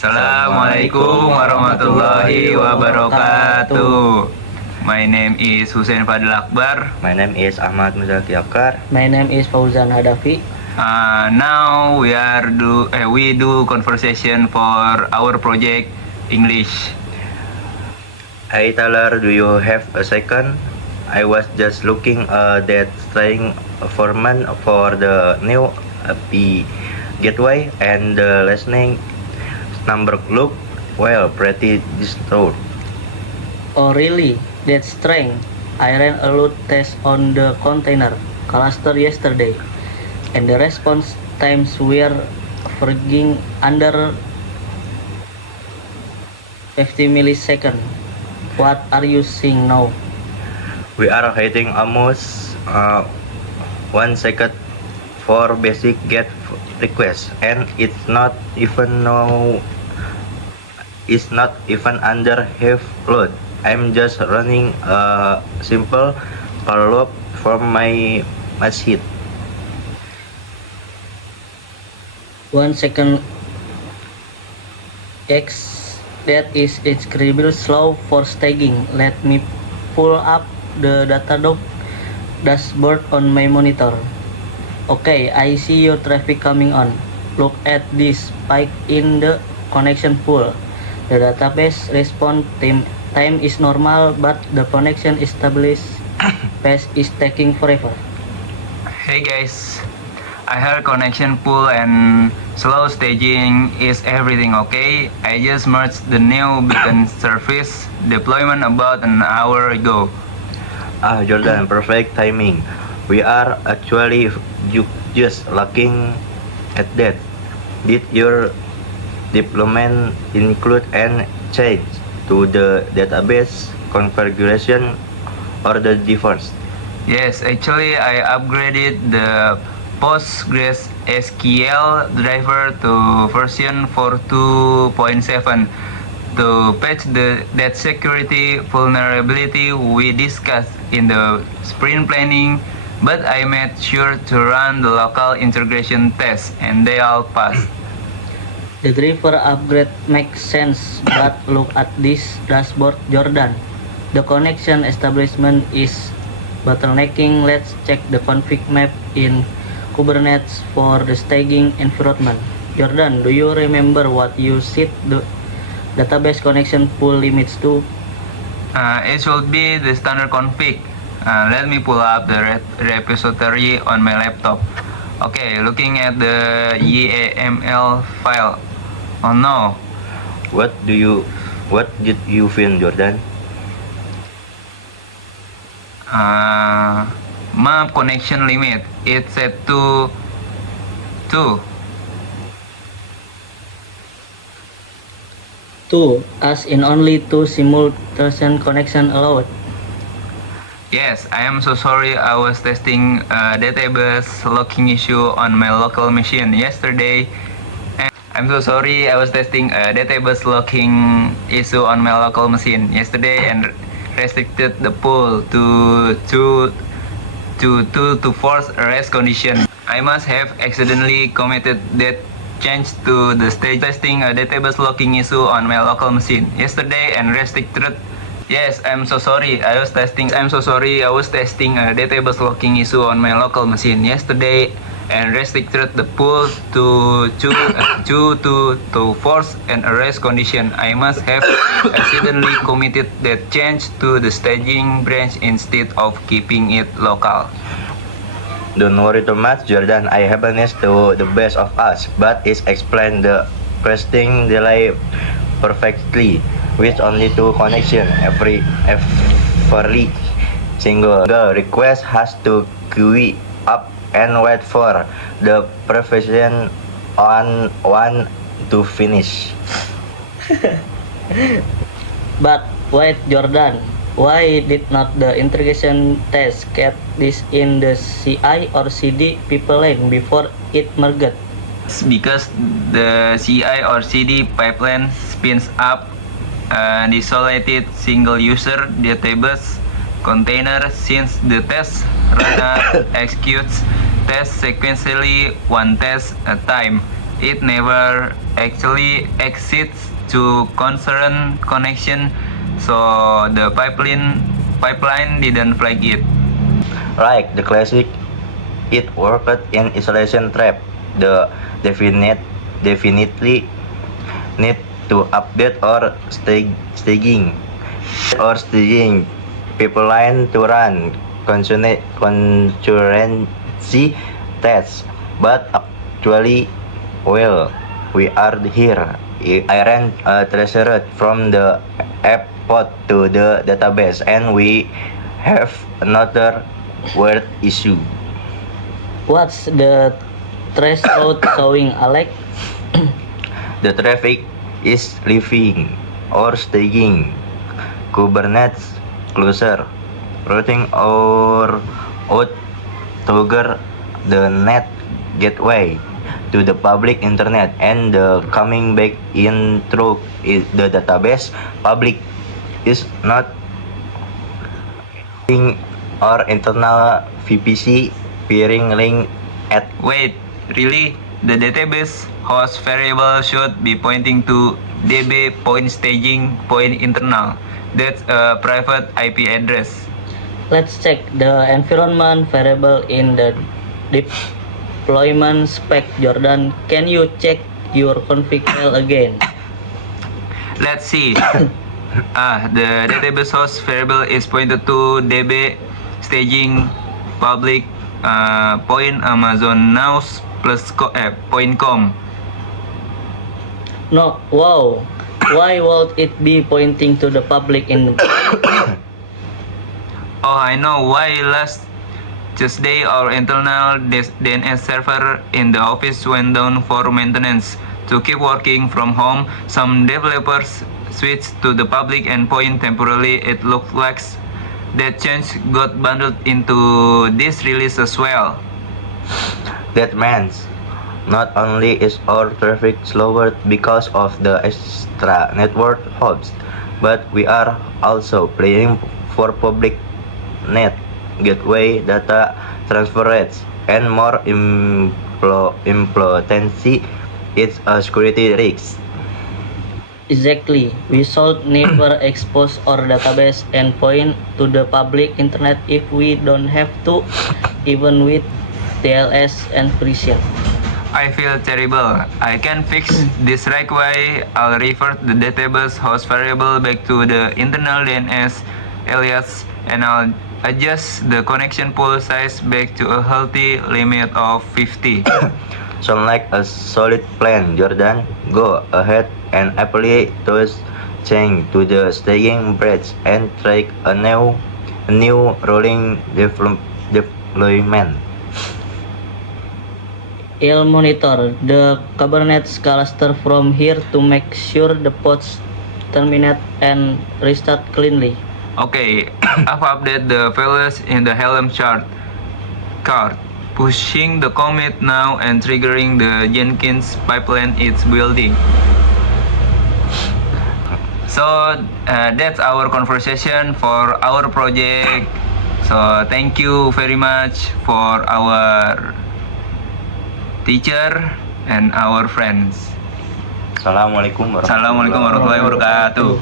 Assalamualaikum warahmatullahi wabarakatuh. My name is Hussein Fadil Akbar. My name is Ahmad Muzaki Akbar. My name is Fauzan Hadafi. Now we do conversation for our project English. Hey Tyler, do you have a second? I was just looking that string format for the new API gateway, and the listening number look pretty distorted. Oh really? That's strange. I ran a load test on the container cluster yesterday, and the response times were averaging under 50 milliseconds. What are you seeing now? We are hitting almost 1 second for basic GET request, and it's not even under half load. I'm just running a simple for loop from my machine. 1 second X. That is incredibly slow for staging. Let me pull up the dashboard on my monitor. Okay, I see your traffic coming on. Look at this spike in the connection pool. The database response time is normal, but the connection established path is taking forever. Hey guys, I heard connection pool and slow staging is everything, okay? I just merged the new beacon service deployment about an hour ago. Jordan, perfect timing. We are actually just looking at that. Did your deployment include any change to the database configuration or the defaults? Yes, actually I upgraded the PostgreSQL driver to version 4.2.7 to patch that security vulnerability we discussed in the sprint planning, but I made sure to run the local integration tests and they all passed. The driver upgrade makes sense, but look at this dashboard, Jordan. The connection establishment is bottlenecking. Let's check the config map in Kubernetes for the staging environment. Jordan, do you remember what you set the database connection pool limits to? It should be the standard config. Let me pull up the repository on my laptop. Okay, looking at the YAML file. Oh no. What did you find, Jordan? Map connection limit. It's set to 2. 2, as in only 2 simultaneous connection allowed. Yes, I am so sorry. I was testing a database locking issue on my local machine yesterday. I'm so sorry. I was testing a database locking issue on my local machine yesterday and restricted the pool to force a rest condition. I must have accidentally committed that change to the stage testing a database locking issue on my local machine yesterday and restricted. Yes, I'm so sorry. I was testing a database locking issue on my local machine yesterday and restricted the pool to force an arrest condition. I must have accidentally committed that change to the staging branch instead of keeping it local. Don't worry too much, Jordan. I happiness to the best of us, but it's explained the questing delay perfectly with only 2 connection every single request has to queue up and wait for the provision on one to finish. But wait, Jordan, why did not the integration test get this in the CI or CD pipeline before it merged? Because the CI or CD pipeline spins up an isolated single user database container since the test runner executes tests sequentially one test at a time. It never actually exits to concern connection, so the pipeline didn't flag it. Like the classic, it worked in isolation trap. The definitely need to update or staging pipeline to run concurrency tests. But actually, well, we are here. I ran a tracer from the airport to the database, and we have another weird issue. What's the threshold showing, Alex? The traffic is leaving or staying Kubernetes cluster, routing or out trigger the net gateway to the public internet, and the coming back in through the database. Public is not or internal VPC peering link at. Wait, really? The database host variable should be pointing to db point staging point internal. That's a private IP address. Let's check the environment variable in the deployment spec. Jordan, can you check your config file again? Let's see. The database host variable is pointed to db staging public point Amazon Now plus point com. No, wow. Why would it be pointing to the public in? Oh, I know why. Last Tuesday, our internal DNS server in the office went down for maintenance. To keep working from home, some developers switched to the public endpoint temporarily. It looked like that change got bundled into this release as well. That means not only is our traffic slower because of the extra network hops, but we are also paying for public net gateway data transfer rates and more implotency. It's a security risk. Exactly. We should never expose our database endpoint to the public internet if we don't have to, even with TLS encryption. I feel terrible. I can fix this right away. I'll revert the database host variable back to the internal DNS alias, and I'll adjust the connection pool size back to a healthy limit of 50. Sound like a solid plan, Jordan. Go ahead and apply those change to the staging bridge and try a new rolling deployment. I'll monitor the Kubernetes cluster from here to make sure the pods terminate and restart cleanly. Okay, I've updated the values in the Helm chart card, pushing the commit now and triggering the Jenkins pipeline it's building. So that's our conversation for our project. So thank you very much for our teacher and our friends. Assalamualaikum Assalamualaikum warahmatullahi wabarakatuh.